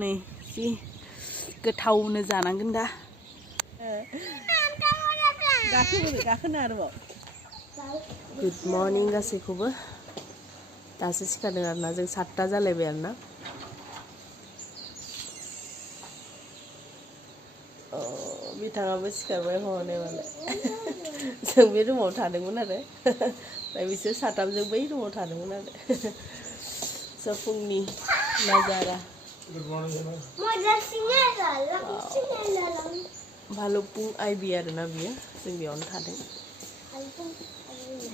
नै जि गोथावनो जानांगोन दा गाखोनो आरोबाव गुड मर्निं गासैखौबो दासो सिखारदों आरोना जों 7टा जालायबाय आरोना बिथाङाबो सिखारबाय हनै मालाय जों बे रुमाव थादोंमोन आरो ओमफ्राय बिसोर साथामजों बै रुमाव थादोंमोन आरो स' फुंनि नाजारा भालुकपुं आइबि आरोना बियो जों बेयावनो थादों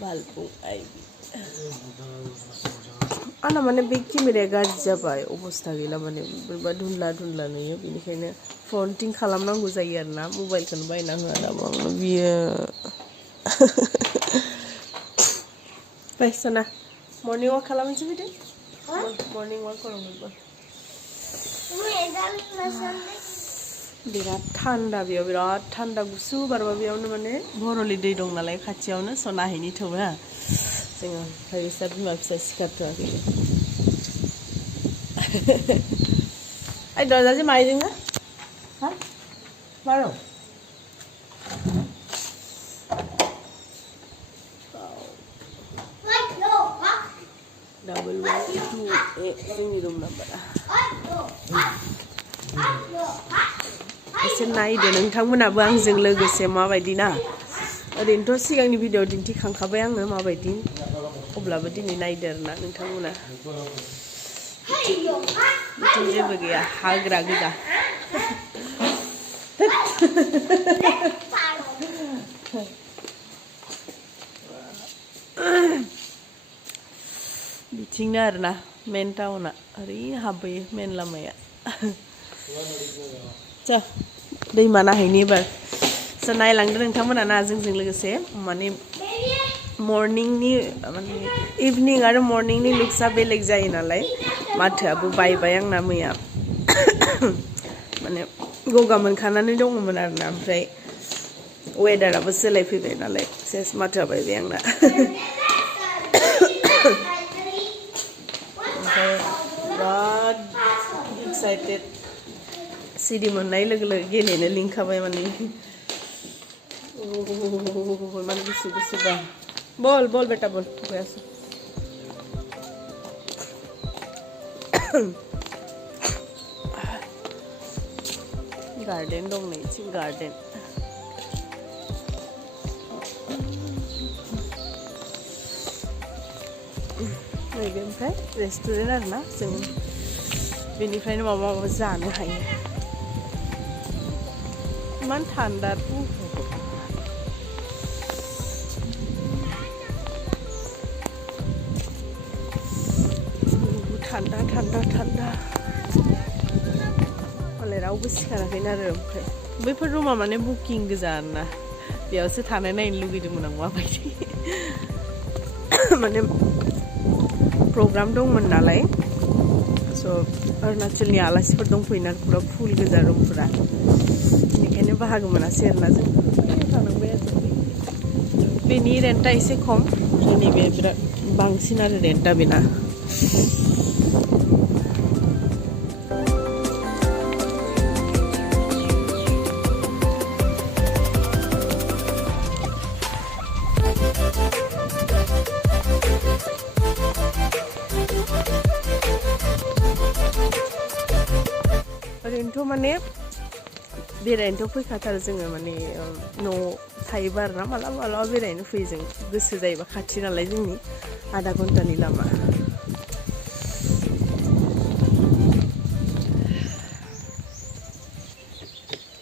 भालुकपुं आइबि आंना माने बे केमेराया गाज्रि जाबाय अबस्था गैला माने बोरैबा धुनला धुनला नुयो बेनिखायनो फ्रन्टिं खालामनांगौ जायो आरोना मबाइलखौनो बायना होआ दाबो आंनो बियो बायसना मर्निं वाक खालामनोसै बिदि मर्निं वाक खालामनोबो बिराद थान्दा बेयाव बिराद थान्दा गुसु बारबा बेयावनो माने भरलि दै दं नालाय खाथियावनो स' नायहैनि थौहा जोङो ओमफ्राय बिस्रा बिमा फिसा सिखारथ'वाखै ओइ दरजाजे माइदोंना हा मारो डाबल 128 जोंनि रुम नाम्बारा एसे नायदो नोंथांमोनाबो आंजों लोगोसे माबायदि ना ओरैनोथ' सिगांनि भिडिअ दिन्थिखांखाबाय आङो माबायदि अब्लाबो दिनै नायदो आरोना नोंथांमोना बिथिं जेबो गैया हाग्रा गोजा बिथिंनो आरोना मेन टाउना ओरै हाबबोयो मेन लामाया सा दैमा नायहैनि एबार स' नायलांदो नोंथांमोना ना जोंजों लोगोसे माने मर्निंनि माने इभिनिं आरो मर्निंनि लुक्सआ बेलेग जायो नालाय माथोआबो बायबाय आंना मैया माने गगा मोनखानानै दङमोन आरोना ओमफ्राय वेदाराबो सोलायफैबाय नालाय सेस माथोआ बायबाय आंना ओमफ्राय बिराद एक्साइटेड सिरि मोननाय लोगो लोगो गेलेनो लिंखाबाय माने माने गुसु गुसु बा बल बल बेटा बल गयासो गार्डेन दं नै इथिं गार्डेन नैबे ओमफ्राय रेस्टुरेन्ट आरोना जों बेनिफ्रायनो माबा माबा जानो हायो इमान थान्दा थान्दा थान्दा थान्दा मालाय रावबो सिखाराखैनो आरो ओमफ्राय बैफोर रुमा माने बुकिं गोजा आरोना बेयावसो थानाय नायनो लुगैदोंमोन आं माबायदि माने प्रग्राम दंमोन नालाय स' अरुणाचलनि आलासिफोर दंफैयोना पुरा फुल गोजा रुमफोरा बेनिखायनो बाहागो मोनासै आरोना जों थानांबाय आरो बेनि रेन्टआ एसे खम जोंनि बे बिराद बांसिन आरो रेन्टआ बेना ओरैनोथ' माने बेरायनोथ' फैखाथारो जोङो माने न' थायोबा आरोना मालाबा मालाबा बेरायनो फैयो जों गोसो जायोबा खाथि नालाय जोंनि आधा घन्टानि लामा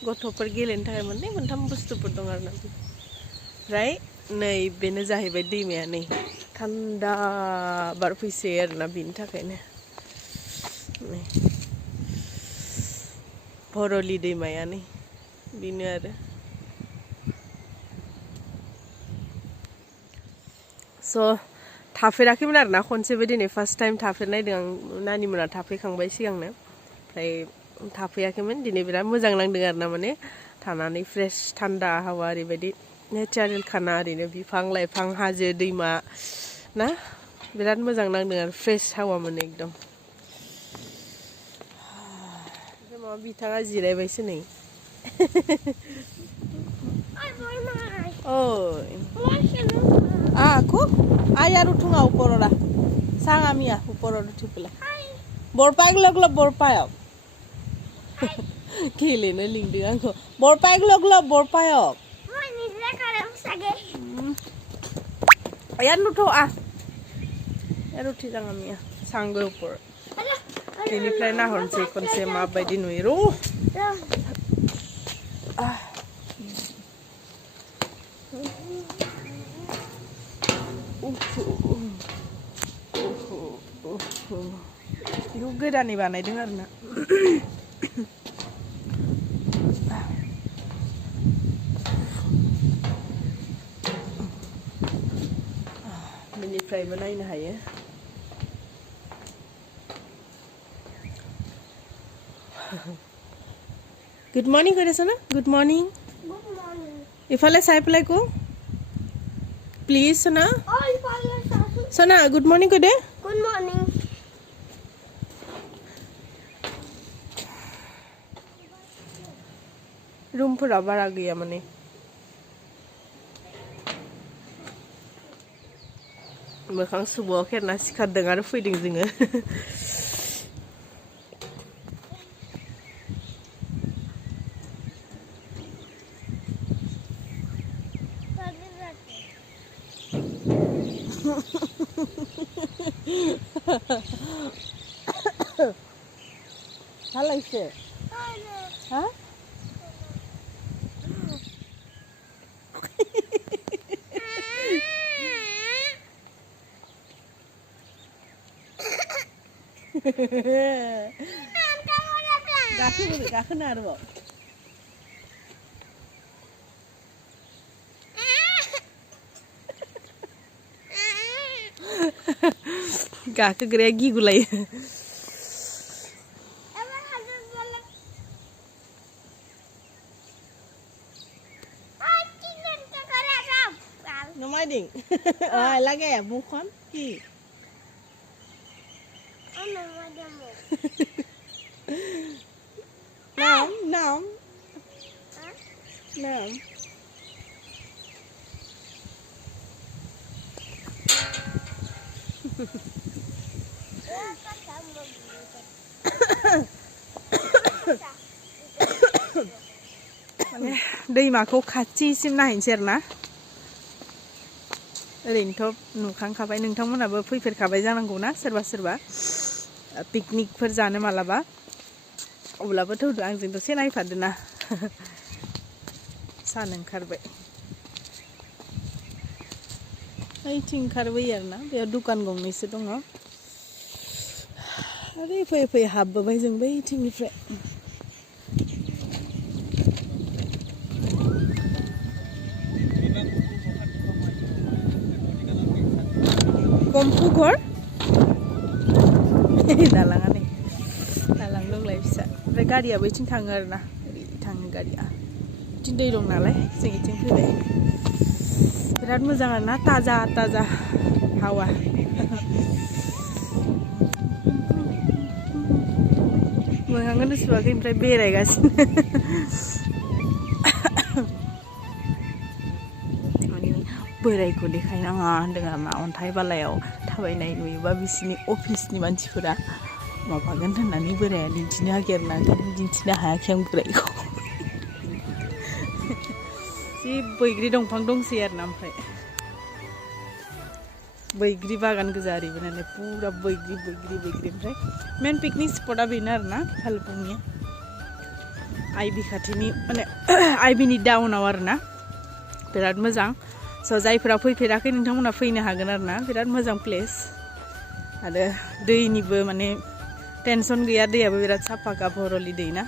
गथ'फोर गेलेनो थाखाय मोननै मोनथाम बुस्थुफोर दं आरोना ओमफ्राय नै बेनो जाहैबाय दैमाया नै थान्दा बार फैसै आरोना बेनि थाखायनो नै भरलि दैमाया नै बेनो आरो स' थाफेराखैमोन आरोना खनसेबो दिनै फार्स्ट टाइम थाफेरनायदों आं नानिमोना थाफैखांबाय सिगांनो ओमफ्राय थाफैयाखैमोन दिनै बिराद मोजां नांदों आरोना माने थानानै फ्रेश थान्दा हावा ओरैबायदि नेचारेल खाना ओरैनो बिफां लाइफां हाजो दैमा ना बिराद मोजां नांदों आरो फ्रेश हावा मोनो एकदम बिथाङा जिरायबायसो नै aku ayah rutung au porora sang amia porora tipula borpai glog borpayok kele na lingding angko borpai glog borpayok ayah nuto ayah ruti sang amia sanggo por ini plan na horse konse ma baidi nuiru Iku godaनै बानायदों आरोना बेनिफ्रायबो नायनो हायो Good morning करे सोना Good morning इफाले साइ पेलाय को Please सोना सोना Good morning करे Good morning रूम फोरा बारा गैया माने मोखां सुबावाखै आरोना सिखारदों आरो फैदों जोङो हालायसे हा गाखोनो आरोबाव गाखोग्राया गिगुलायो Nomading. Oh, lagi ya bukan? Ki. Nam. दैमाखौ खाथिसिम नायनोसै आरोना ओरैनोथ' नुखांखाबाय नोंथांमोनाबो फैफेरखाबाय जानांगौ ना सोरबा सोरबा पिकनिकफोर जानो मालाबा अब्लाबोथ' आंजों दसे नायफादो ना सान ओंखारबाय ओइथिं ओंखारबोयो आरोना बेयाव दुकान गंनैसो दङ आरो फैयै फैयै हाबबोबाय जों बैथिंनिफ्राय Kompu gor, dalang ane, dalang dong lah bisa. Mereka dia becing tanggar na, tanggar dia. Cintai dong nalai, segi cingkri deh. Berat muzangan na, taza hawa. Mengangan tu sebagai mereka berai guys. बोरायखौ देखायनाङा होनदों आरोना अन्थाइ बालायाव थाबायनाय नुयोबा बिसिनि अफिसनि मानसिफोरा माबागोन होननानै बोराया दिन्थिनो नागिरना दिन्थिनो हायाखै आं बोरायखौ जि बैग्रि दंफां दंसै आरोना ओमफ्राय बैग्रि बागान गोजा ओरैबो नालाय पुरा बैग्रि ओमफ्राय मेन पिकनिक स्पटआ बेनो आरोना भालुकपोंनि आइबि खाथिनि माने आइबिनि डाउनाव आरोना बिराद मोजां स' जायफोरा फैफेराखै नोंथांमोना फैनो हागोन आरोना बिराद मोजां प्लेस आरो दैनिबो माने टेनसन गैया दैयाबो बिराद साफा भरलि दै ना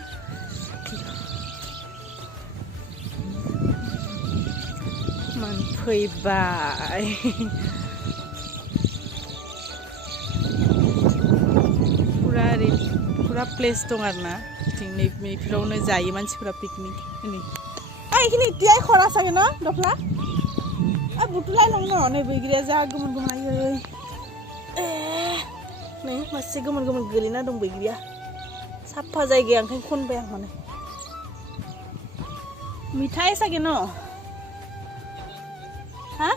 मोनफैबाय पुरा प्लेस दं आरोना नैफोरावनो जायो मानसिफोरा पिकनिक इखिनि इतिहाय खरा सागे ना दफ्ला बुटुलाय नं नै बैग्रिया जा गोमोन आयै नै मासे गोमोन गोलैना दं बैग्रिया साफा जायगाया ओंखायनो खनबाय आं माने मिठाई सागे न हा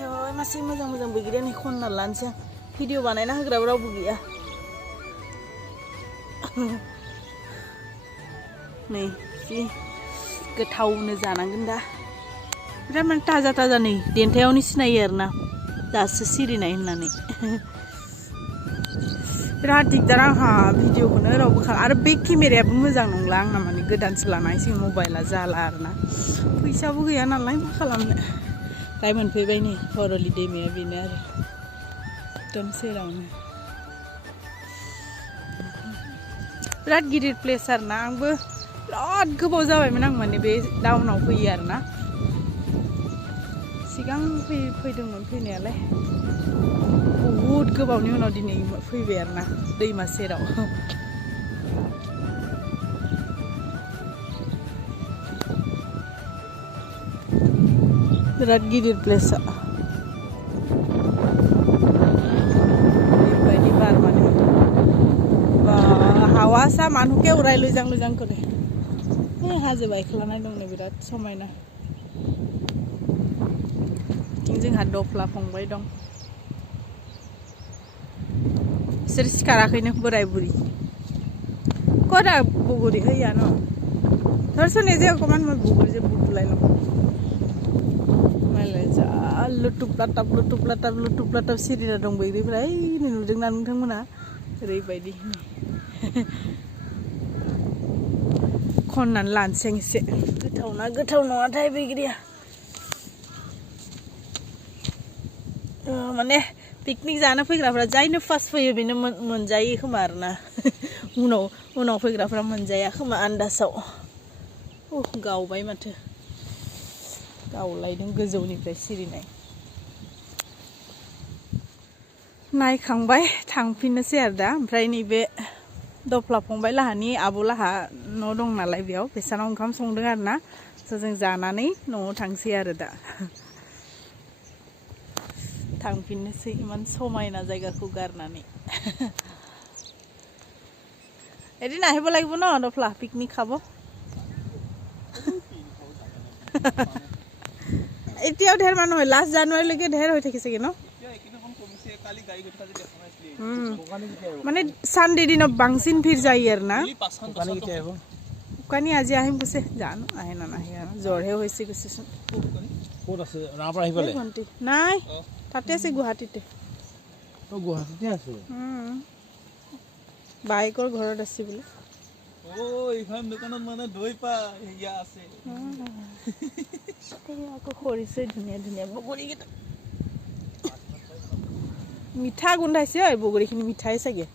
यो मासे मोजां मोजां बैग्रिया नै खनना लानोसै आं भिडिअ बानायना होग्राबो रावबो गैया नै जि गोथावनो जानांगोन दा बिराद माने ताजा ताजा नै देन्थायावनो सिनायो आरोना दासो सिरिनाय होननानै बिराद दिगदार आंहा भिडिअखौनो रावबो आरो बे केमेरायाबो मोजां नंला आंना माने गोदानसो लानांसिगोन मबाइला जाला आरोना फैसाबो गैया नालाय मा खालामनो दाय मोनफैबाय नै हरलि दैमाया बेनो आरो एकदम सेरावनो बिराद गिदिर प्लेस आरोना आंबो बिराद गोबाव जाबायमोन आं माने बे टाउनाव फैयो आरोना सिगां फैदोंमोन फैनायालाय बहुद गोबावनि उनाव दिनै फैबाय आरोना दैमा सेराव बिराद गिदिर प्लेसआ ओरैबायदि बार माने हावासा मानुके उराय लुजां लुजां करे हाजो बायख्लानाय दं नै बिराद समायना जोंहा दफ्ला फंबाय दं बिसोर सिखाराखैनो बोराय बुरि कदा बुगुरि हैया न थरसने जे अकमान मैं बुगुरि जे बुगुलाय लं मालाय जा लुटुप लाटाप सिरिना दं बैग्रिफ्रा ओइ नुदोंना नोंथांमोना ओरैबायदि खननानै लानोसै एसे गोथाव नङाथाय बैग्रिया माने पिकनिक जानो फैग्राफ्रा जायनो फार्स्ट फैयो बेनो मोनजायो खोमा आरोना उनाव फैग्राफ्रा मोनजाया खोमा आन्दासाव गावबाय माथो गावलायदों गोजौनिफ्राय सिरिनाय नायखांबाय थांफिननोसै आरो दा ओमफ्राय नैबे दफ्ला फंबाय लाहानि आब' लाहा न' दं नालाय बेयाव बेसानाव ओंखाम संदों आरोना जों जानानै न'आव थांसै आरो दा थांफिननोसै इमान समायना जायगाखौ गारनानै এদিন আহিব লাগিব ন দফলা পিকনিক খাব এতিয়াও ঢেৰ মানুহ হয় লাষ্ট জানুৱাৰীলৈকে ঢেৰ হৈ থাকিছেগে ন মানে সানডে দিনত বাংसिन ভিৰ যায় আৰু না দোকানী আজি আহিম কৈছে জানো আহে না নাহে আৰু জ্বৰহে হৈছে কৈছেচোন ক'ত আছে ৰাপৰা আহি পালে নাই তাতে আছে গুৱাহাটীতে গুৱাহাটীতে আছে বাইকৰ ঘৰত আছে বোলে এইখন দোকানত মানে দৈ পা ইয়া আছে আকৌ খৰিছে ধুনীয়া ধুনীয়া বগৰীকেইটা মিঠা গোন্ধাইছে ঐ বগৰীখিনি মিঠাই চাগে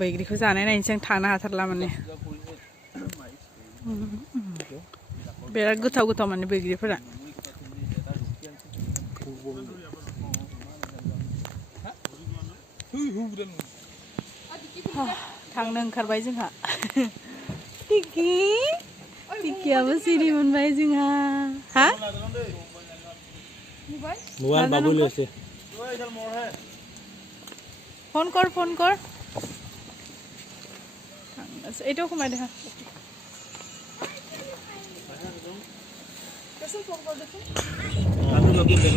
बैग्रिखौ जानाय नायनोसै आं थानो हाथारला माने बिराद गोथाव माने बैग्रिफोरा थांनो ओंखारबाय जोंहा टिकियाबो सिरि मोनबाय जोंहा हा मोबाइल बाबू लेसे फोन कर एटाও কমাই দেখা কেসে ফোন কর দেখো আলু লাগি দেন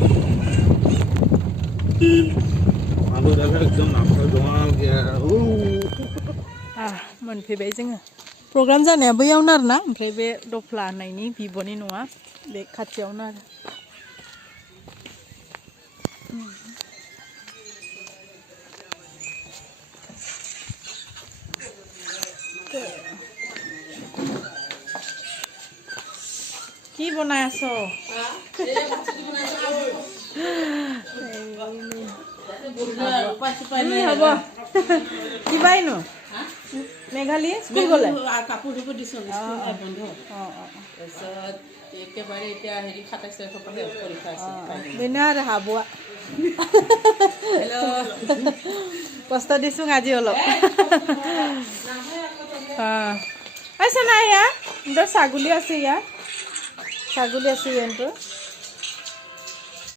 आलु दाखा एकदम नाफा दङा मोनफैबाय जोङो प्रग्राम जानाया बैयावनो आरोना ओमफ्राय बे दफ्ला होननायनि बिब'नि न'आ बे खाथियावनो आरो কি বনাই আছো হ'ব কিবাই নো মেঘালী স্কুল গ'লে কাপোৰ ধুব দিছোঁ বন্ধ তাৰপিছত একেবাৰে এতিয়া হেৰি 27 তাৰিখৰ পৰা পৰীক্ষা আছে বেনা আৰু হাবোৱা কষ্ট দিছোঁ আজি অলপ আছে নাই ইয়াত ছাগলী আছে ইয়াত ছাগলী আছে ইয়াত